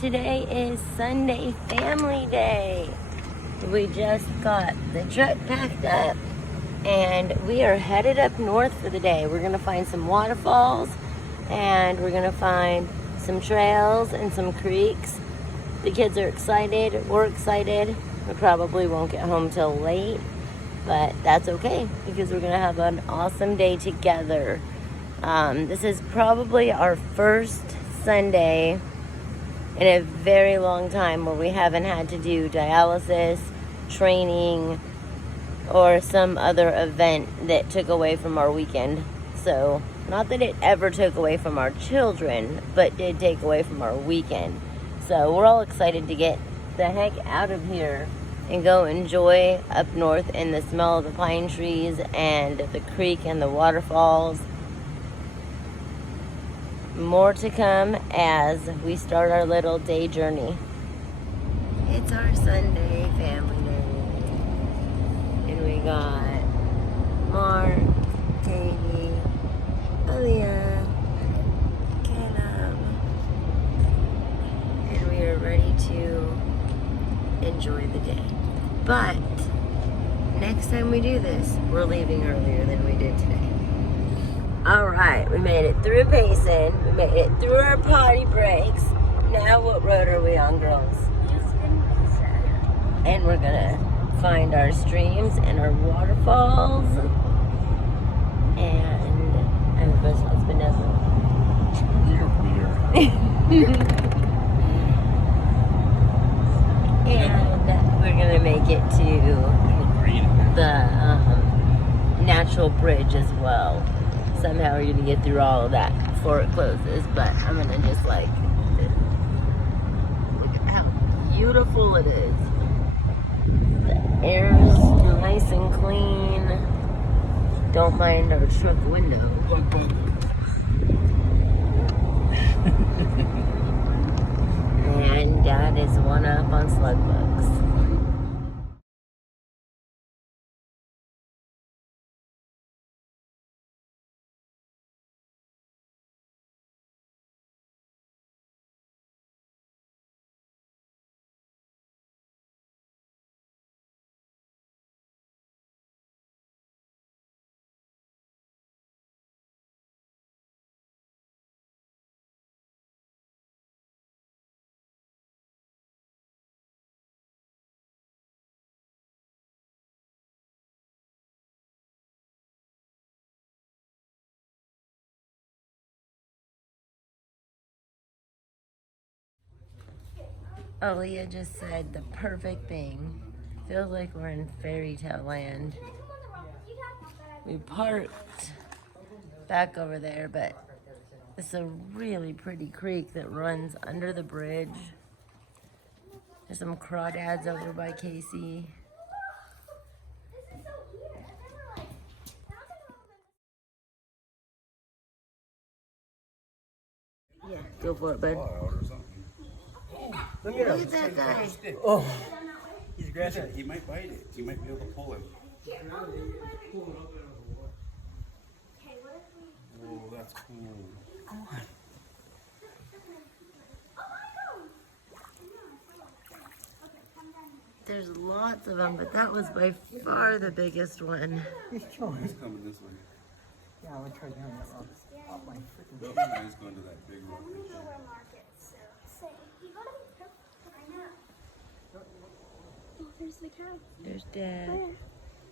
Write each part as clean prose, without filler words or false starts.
Today is Sunday Family Day. We just got the truck packed up and we are headed up north for the day. We're gonna find some waterfalls and we're gonna find some trails and some creeks. The kids are excited, we're excited. We probably won't get home till late, but that's okay because we're gonna have an awesome day together. This is probably our first Sunday in a very long time where we haven't had to do dialysis, training, or some other event that took away from our weekend. So, not that it ever took away from our children, but did take away from our weekend. So, we're all excited to get the heck out of here and go enjoy up north in the smell of the pine trees and the creek and the waterfalls. More to come as we start our little day journey. It's our Sunday family day. And we got Mark, Katy, Aaliyah, Caleb. And we are ready to enjoy the day. But next time we do this, we're leaving earlier than we did today. Alright, we made it through Payson. We made it through our potty breaks. Now what road are we on, girls? Houston Mesa. And we're gonna find our streams and our waterfalls. And I'm the best husband ever. And we're gonna make it to the natural bridge as well. Somehow we're gonna get through all of that before it closes, but I'm gonna just like, look at how beautiful it is. The air's nice and clean. Don't mind our truck window. And Dad is one up on slug bugs. Aaliyah just said the perfect thing. Feels like we're in fairy tale land. We parked back over there, but it's a really pretty creek that runs under the bridge. There's some crawdads over by Casey. Yeah, go for it, bud. Look at that guy. Oh, he's aggressive. He might bite it. You might be able to pull him. Oh, that's cool. Come on. There's lots of them, but that was by far the biggest one. He's coming this way. Yeah, I'm gonna try down that one. Oh, my freaking He's going to that big one. There's the cow. There's Dad.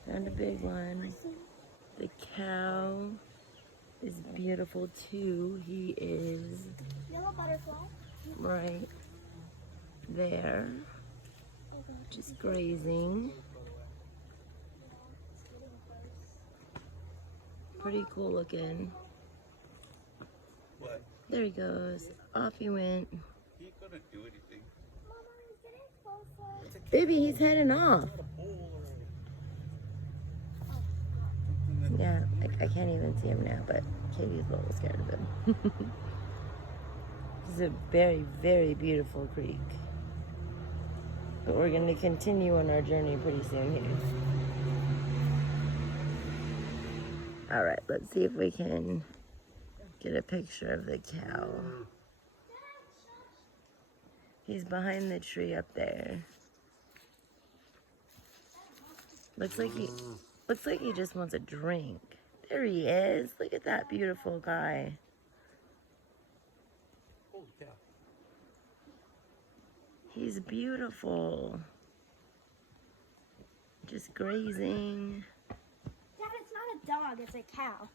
Found a big one. The cow is beautiful too. He is Yellow butterfly. right there, just grazing. Pretty cool looking. What? There he goes. Off he went. He ain't gonna do anything. Mama, he's getting closer. Baby, he's heading off. Yeah, I can't even see him now, but Katie's a little scared of him. This is a very, very beautiful creek. But we're going to continue on our journey pretty soon here. Alright, let's see if we can get a picture of the cow. He's behind the tree up there. Looks like he just wants a drink. There he is. Look at that beautiful guy. Holy cow. He's beautiful. Just grazing. Dad, it's not a dog, it's a cow.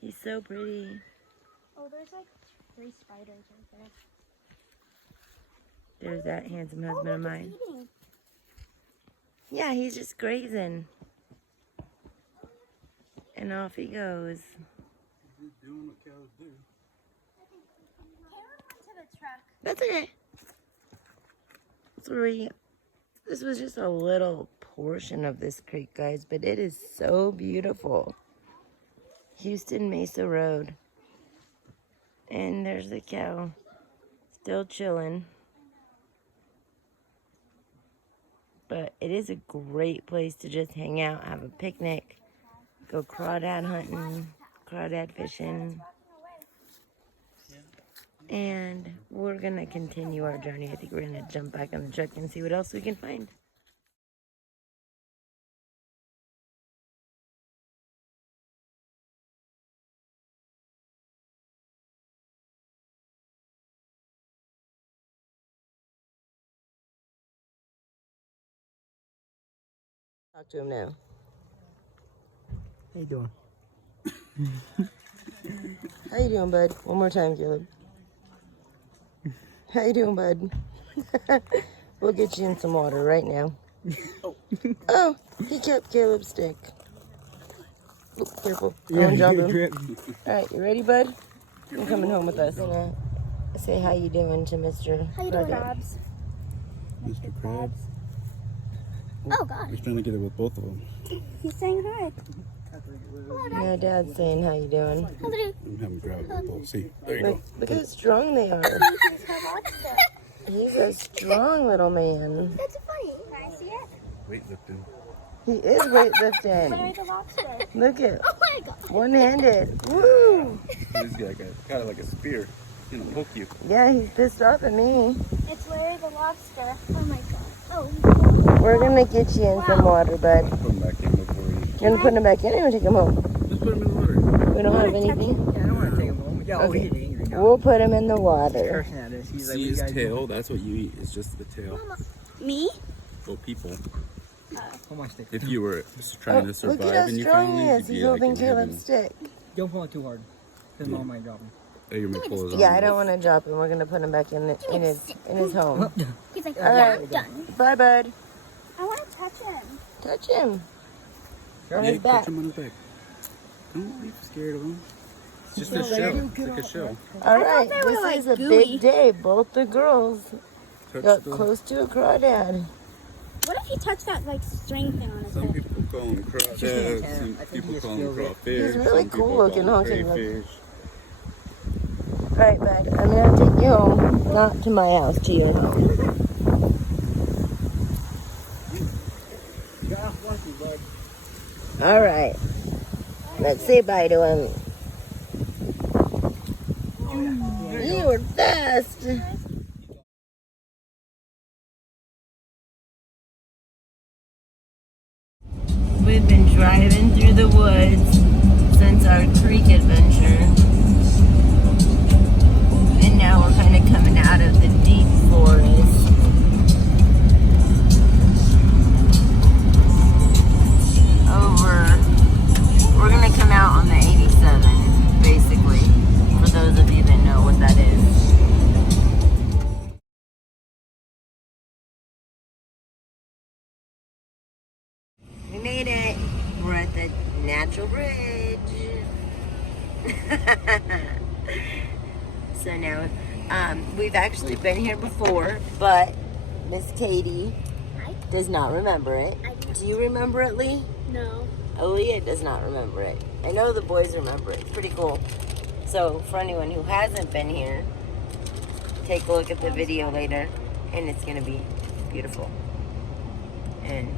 He's so pretty. Oh, there's like 3 spiders right there. There's that handsome husband of look, mine. it's eating. Yeah, he's just grazing. And off he goes. He's doing what cows do. Caleb went to the truck. That's okay. Sorry. This was just a little portion of this creek, guys, but it is so beautiful. Houston Mesa Road. And there's the cow. Still chilling. But it is a great place to just hang out, have a picnic, go crawdad hunting, crawdad fishing. And we're gonna continue our journey. I think we're gonna jump back on the truck and see what else we can find. Talk to him now. How you doing? How you doing, bud? One more time, Caleb. How you doing, bud? We'll get you in some water right now. Oh, he kept Caleb's stick. Oh, careful. I won't drop him. All right, you ready, bud? You're coming home with us. Gonna say how you doing to Mr. How you doing, Crawdad. Babs? Mr. Krabs. Oh, God. He's trying to get it with both of them. He's saying hi. Yeah, Dad's saying how you doing. Hello, dude. I'm having grab it with both. See, there you Look, go. look how strong they are. He's a strong little man. That's funny. Can I see it? Weightlifting. He is weightlifting. Where are the lobster? Look at Oh my God. one-handed. Woo! He's got kind of like a spear. You know, poke you. Yeah, he's pissed off at me. It's Larry the lobster. Oh my God. Oh. We're gonna get you in some water, bud. Put him back in before he... You're gonna put him back in or you gonna take him home? Let's put him in the water. We don't have anything? Yeah, I don't want to take him home. Yeah, Okay. he's angry now. We'll put him in the He's water. cursing at us. He's like, See what his you guys tail? doing? That's what you eat. It's just the tail. Me? Oh, people. Hold my stick. If you were Oh, trying to look survive at how in your strong family, he you'd is. be He's like holding in heaven. Caleb's stick. Don't pull it too hard. Then mom might drop him. Oh, you're gonna pull his arm. Yeah, I don't want to drop him. We're gonna put him back in his home. He's like, All yeah, right. I'm done. Bye, bud. I want to touch him. Touch him. On Yeah, his you back. touch him on his back. Don't be scared of him. It's just a shell. It's like a shell. All right, they were, this like, is a gooey. big day. Both the girls Touch got the... close to a crawdad. What if you touch that like string thing on his Some head? people call them just crawdads. an Some antenna. I think people he call just them feels it. crawfish. He's really some people cool call looking, them huh, Caleb? crayfish. All right, bud. I'm gonna take you home. Not to my house, to your home. You got off monkey, bud. All right. Let's say bye to him. You were fast. We've been driving through the woods since our creek adventure. And now we're kind of coming out of the deep forest. We're gonna come out on the 87, basically, for those of you that know what that is. We made it. We're at the Natural Bridge. So now, we've actually been here before, but Miss Katy does not remember it. Do you remember it, Lee? No. Aaliyah does not remember it. I know the boys remember it. It's pretty cool. So for anyone who hasn't been here, take a look at the video later, and it's gonna be beautiful. And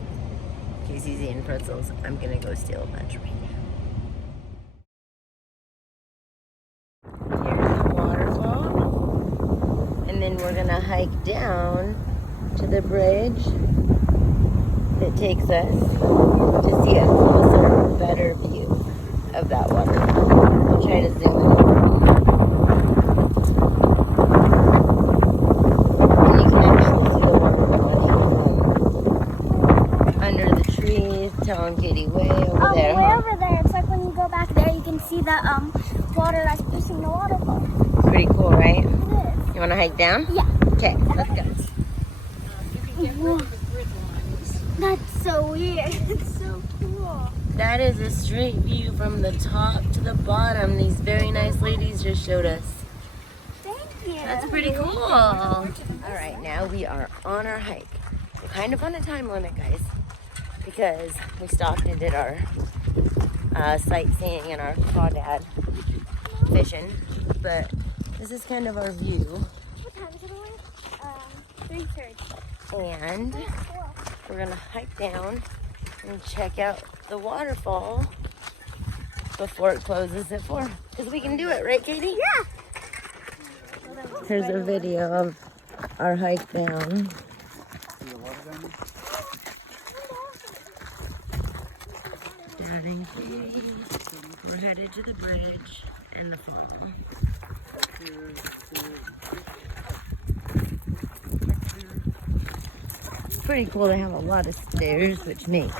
Casey's eating pretzels. I'm gonna go steal a bunch right now. Here's the waterfall. then we're gonna hike down to the bridge that takes us to see a closer, better view of that water. I'll try to zoom in. And you can actually see the water running under the trees, telling Katy way over Oh, there. way Huh? over there. It's like when you go back there, you can see the water that's pushing the waterfall. Pretty cool, right? It is. You wanna hike down? Yeah. Okay, let's go. That's so weird. It's so cool. That is a straight view from the top to the bottom. These very nice ladies just showed us. Thank you. That's pretty cool. All right, now we are on our hike. We're kind of on a time limit, guys, because we stopped and did our sightseeing and our crawdad fishing. But this is kind of our view. What time is it away? 3:30. And Cool. we're gonna hike down and check out the waterfall before it closes at 4. Because we can do it, right, Katy? Yeah. Here's a video of our hike down. Dad and Katy, we're headed to the bridge and the fall. It's pretty cool to have a lot of stairs, which makes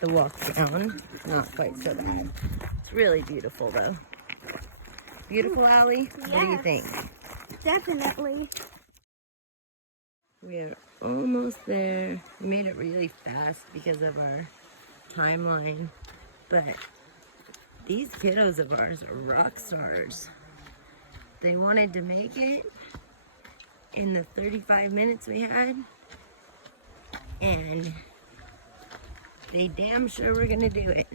the walk down not quite so bad. It's really beautiful though. Beautiful, Allie? What do you Yes. think? Definitely. We are almost there. We made it really fast because of our timeline, but these kiddos of ours are rock stars. They wanted to make it in the 35 minutes we had, and they damn sure were gonna do it.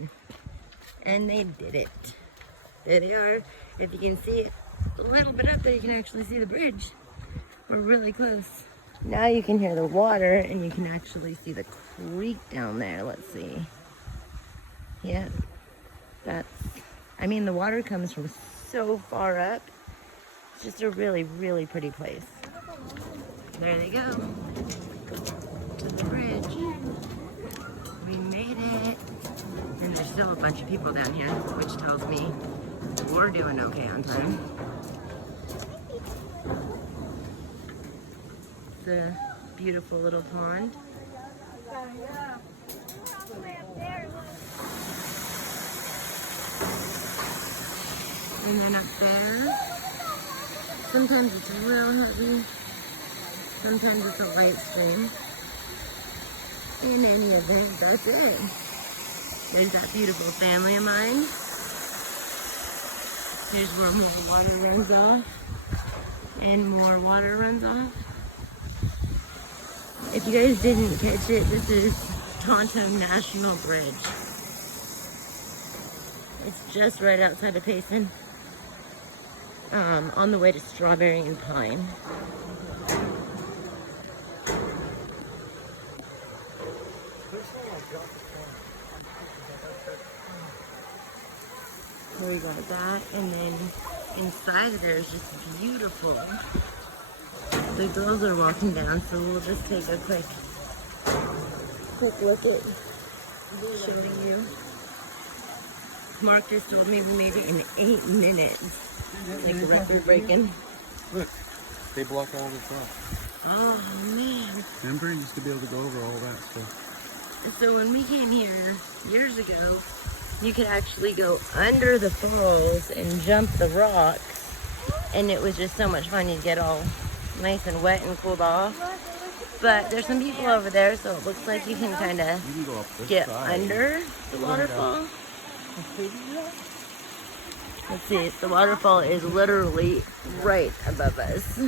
And they did it. There they are. If you can see it a little bit up there, you can actually see the bridge. We're really close. Now you can hear the water and you can actually see the creek down there. Let's see. Yeah, the water comes from so far up. It's just a really, really pretty place. There they go. To the bridge. We made it. And there's still a bunch of people down here, which tells me we're doing okay on time. It's a beautiful little pond. And then up there, sometimes it's real heavy, sometimes it's a light stream. In any event, that's it. There's that beautiful family of mine. Here's where more water runs off, and more water runs off. If you guys didn't catch it, this is Tonto Natural Bridge. It's just right outside of Payson, on the way to Strawberry and Pine. So we got that, and then inside of there is just beautiful. The girls are walking down, so we'll just take a quick look at showing you. Mark just told me we made it in 8 minutes. Like a record breaking. Look, they block all this off. Oh man. Remember, you used to be able to go over all that stuff. So when we came here years ago, you could actually go under the falls and jump the rocks, and it was just so much fun. You'd get all nice and wet and cooled off. But there's some people over there, so it looks like you can kind of You can go up this get side. under the waterfall. Let's see, the waterfall is literally right above us.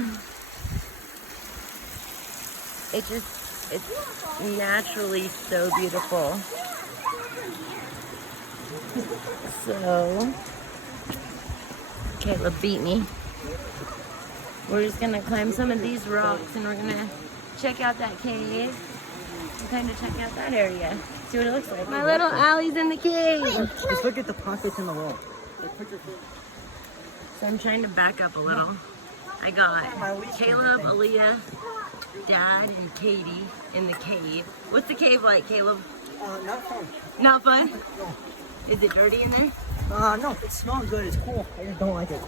It's naturally so beautiful. So, Caleb beat me. We're just gonna climb some of these rocks and we're gonna check out that cave and kind of check out that area. See what it looks like. My little Allie's in the cave. Just look at the pockets in the wall. So I'm trying to back up a little. I got Caleb, Aaliyah, Dad, and Katy in the cave. What's the cave like, Caleb? Not fun. Not fun? Is it dirty in there? No, it smells good. It's cool. I just don't like it.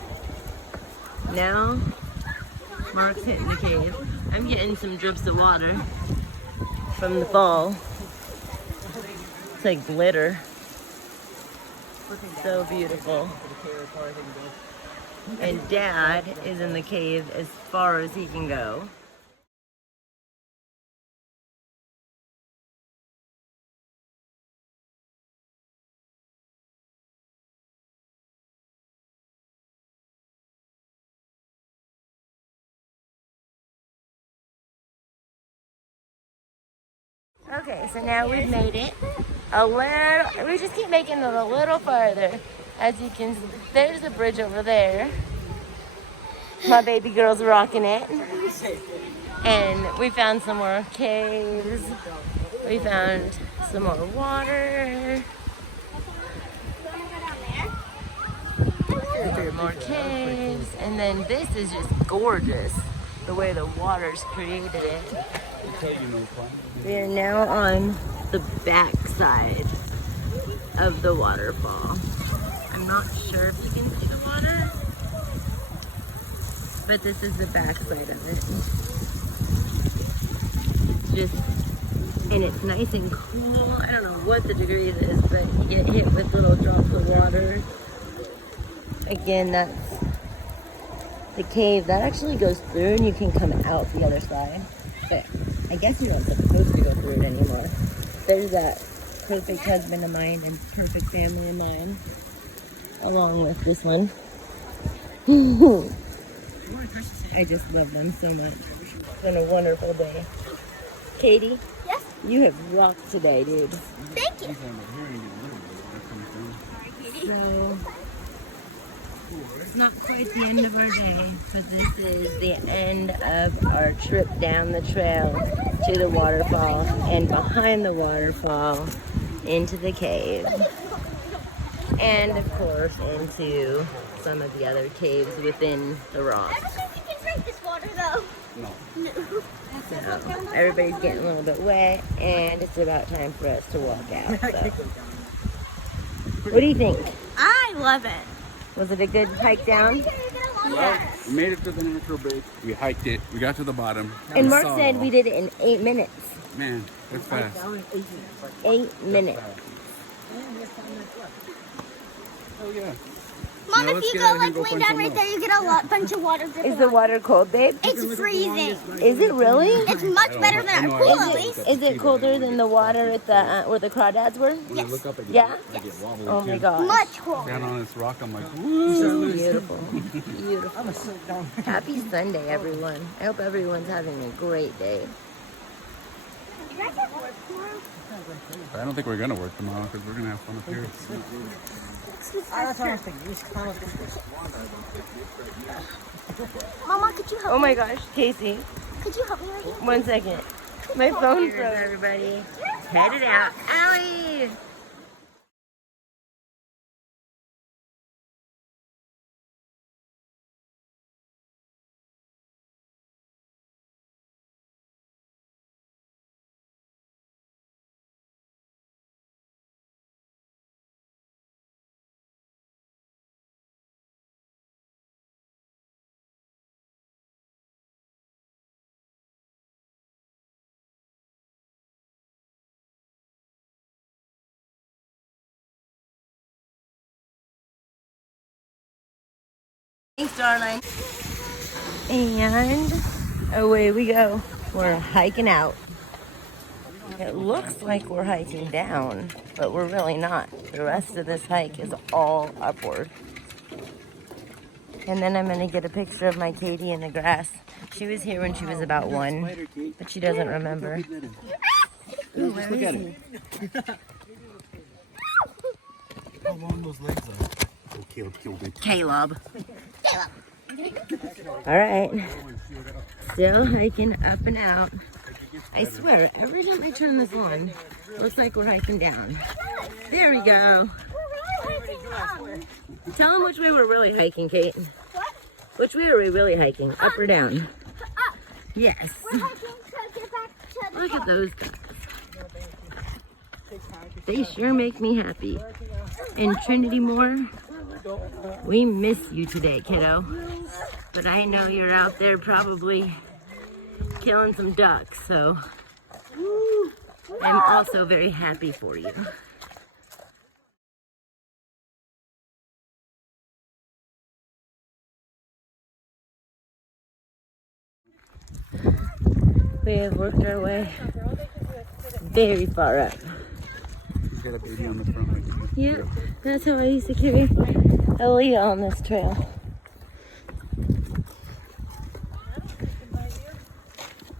Now, Mark's hitting the cave. I'm getting some drips of water from the fall. It's like glitter. So beautiful. And Dad is in the cave as far as he can go. Okay, so now we've made it a little, we just keep making it a little farther. As you can see, there's the bridge over there. My baby girl's rocking it. And we found some more caves. We found some more water. More caves. And then this is just gorgeous, the way the water's created it. We are now on the back side of the waterfall. I'm not sure if you can see the water, but this is the back side of it. Just, and it's nice and cool. I don't know what the degrees is, but you get hit with little drops of water. Again, that's the cave. That actually goes through and you can come out the other side. But I guess you're not supposed to go through it anymore. There's that perfect husband of mine and perfect family of mine, along with this one. I just love them so much. It's been a wonderful day. Katy? Yes? You have rocked today, dude. Thank you. So, it's not quite the end of our day, but this is the end of our trip down the trail to the waterfall and behind the waterfall into the cave. And of course into some of the other caves within the rocks. I don't think you can drink this water though. No. So everybody's getting a little bit wet and it's about time for us to walk out. So. What do you think? I love it. Was it a good hike down? Yes. We made it to the natural bridge. We hiked it. We got to the bottom. And We Mark saw said it we did it in 8 minutes. all. Man, that's fast. 8 minutes. Oh yeah. Mom, Now if let's you get out go of here and like go lay find down something right there, you get a bunch of water dripping Is the on water cold, babe? you. It's freezing. Is it really? It's much better than our pool at least. Is it colder than the water at the where the crawdads were? Yes. Look up again. Yeah? I get wobbly Oh my too. gosh. Much colder. Down on this rock, I'm like, It's woo. just beautiful. Beautiful. I'm gonna sit down. Happy Sunday, everyone. I hope everyone's having a great day. You guys have work tomorrow? I don't think we're gonna work tomorrow because we're gonna have fun up here. That's what I'm thinking. Just climb up this. Mama, could you help Oh me? my gosh, Casey. Could you help me right here? 1 second. My phone froze, everybody. Headed out. Allie! Thanks, darling. And away we go. We're hiking out. It looks like we're hiking down, but we're really not. The rest of this hike is all upward. And then I'm gonna get a picture of my Katy in the grass. She was here when she was about 1, but she doesn't remember. Ooh, where is he? How long those legs are? Oh, Caleb killed it. Caleb. All right. Still hiking up and out. I swear, every time I turn this on, it looks like we're hiking down. There we go. Tell them which way we're really hiking, Kate. What? Which way are we really hiking? Up or down? Up. Yes. We're hiking to get back to the Look at top. those guys. They sure make me happy. And Trinity Moore, we miss you today, kiddo. But I know you're out there probably killing some ducks, so I'm also very happy for you. We have worked our way very far up. He's got a baby on the front. Yep, that's how I used to carry Aaliyah on this trail.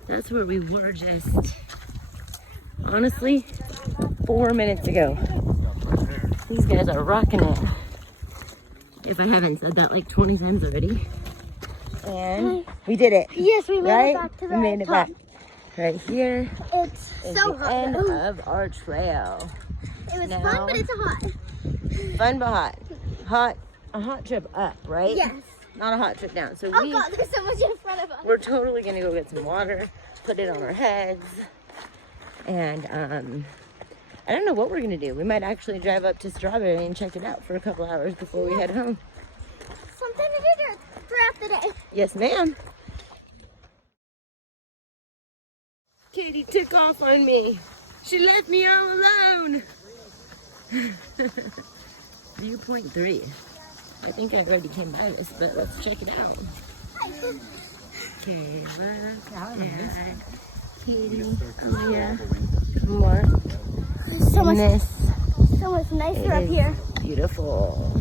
That's where we were just, honestly, 4 minutes ago. These guys are rocking it. If I haven't said that like 20 times already. And we did it. Yes, we made Right? it back to the We made it top. back. Right here It's is so the hot. end though. of our trail. It was now- fun, but it's hot. Fun but hot. Hot, a hot trip up, right? Yes. Not a hot trip down. So Oh God, there's so much in front of us. we're totally gonna go get some water, put it on our heads, and I don't know what we're gonna do. We might actually drive up to Strawberry and check it out for a couple hours before we head home. Something to do throughout the day. Yes, ma'am. Katy took off on me. She left me all alone. Viewpoint 3. I think I already came by this, but let's check it out. Kayla, Dad, Katy, Aaliyah, more. So much, This so much nicer up is here. beautiful.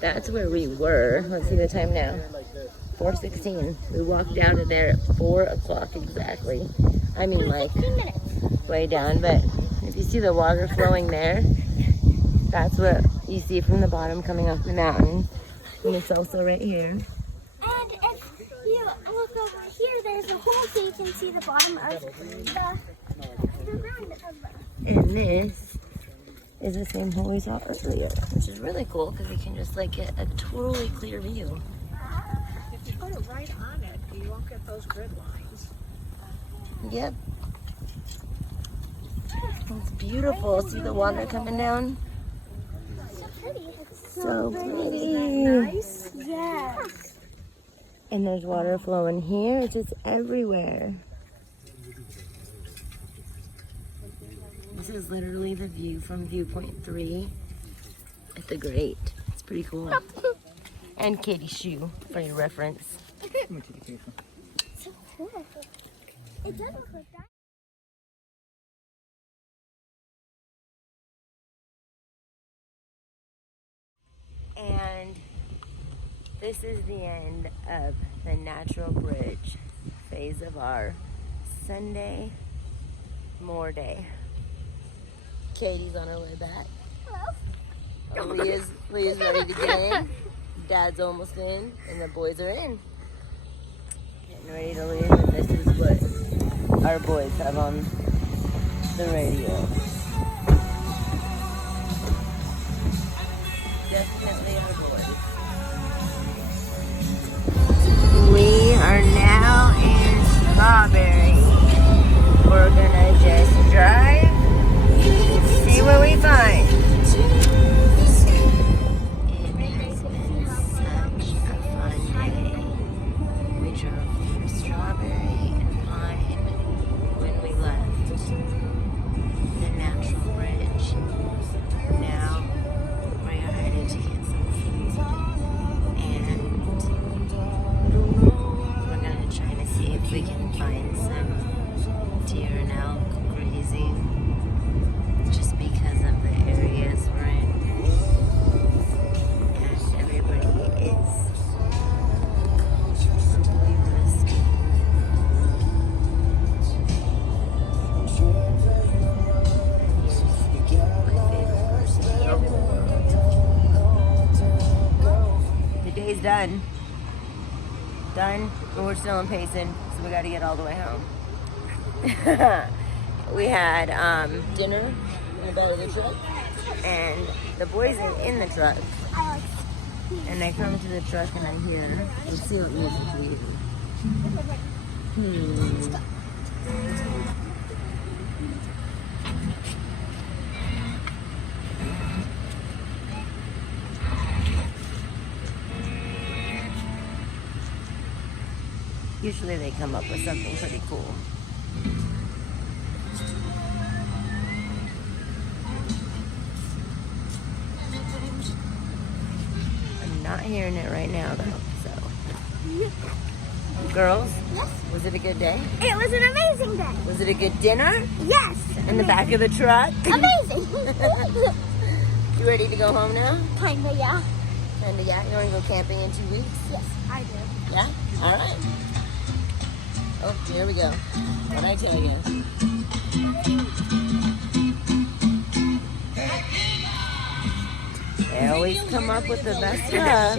That's where we were. Let's see the time now. 4:16. We walked out of there at 4 o'clock exactly. I mean, like 15 minutes. way down, but if you see the water flowing there, that's what you see from the bottom coming up the mountain. And it's also right here. And if you look over here, there's a hole so you can see the bottom of the ground. And this is the same hole we saw earlier, which is really cool because you can just like get a totally clear view. If you put it right on it, you won't get those grid lines. Yep. It's beautiful. See the water coming down? So pretty. It's So pretty. Nice. Yes. And there's water flowing here. It's just everywhere. This is literally the view from viewpoint 3 at the Great. It's pretty cool. And Katy's shoe for your reference. Let me take a case. So cool. It does look like that. And this is the end of the Natural Bridge phase of our Sunday Moore Day. Katy's on her way back. Hello. Leah's ready to get in. Dad's almost in, and the boys are in. Getting ready to leave, and this is what our boys have on the radio. Definitely our boys. We are now in Strawberry. We're gonna just drive, see what we find. We can find some deer and elk grazing just because of the areas we're in. And everybody is simply risky. My favorite person in the world. The day's done. Done, but we're still in Payson, so we got to get all the way home. We had dinner in the bed of the truck, and the boys are in the truck. and I come to the truck and I hear, let's see what music we hear. Usually they come up with something pretty cool. I'm not hearing it right now though, so. Girls, Yes. was it a good day? It was an amazing day. Was it a good dinner? Yes. In the back of the truck? Amazing. You ready to go home now? Kinda, yeah. Kinda, yeah. You want to go camping in 2 weeks? Yes, I do. Yeah? All right. Oh, here we go. What'd I tell you? They always come up with the best stuff.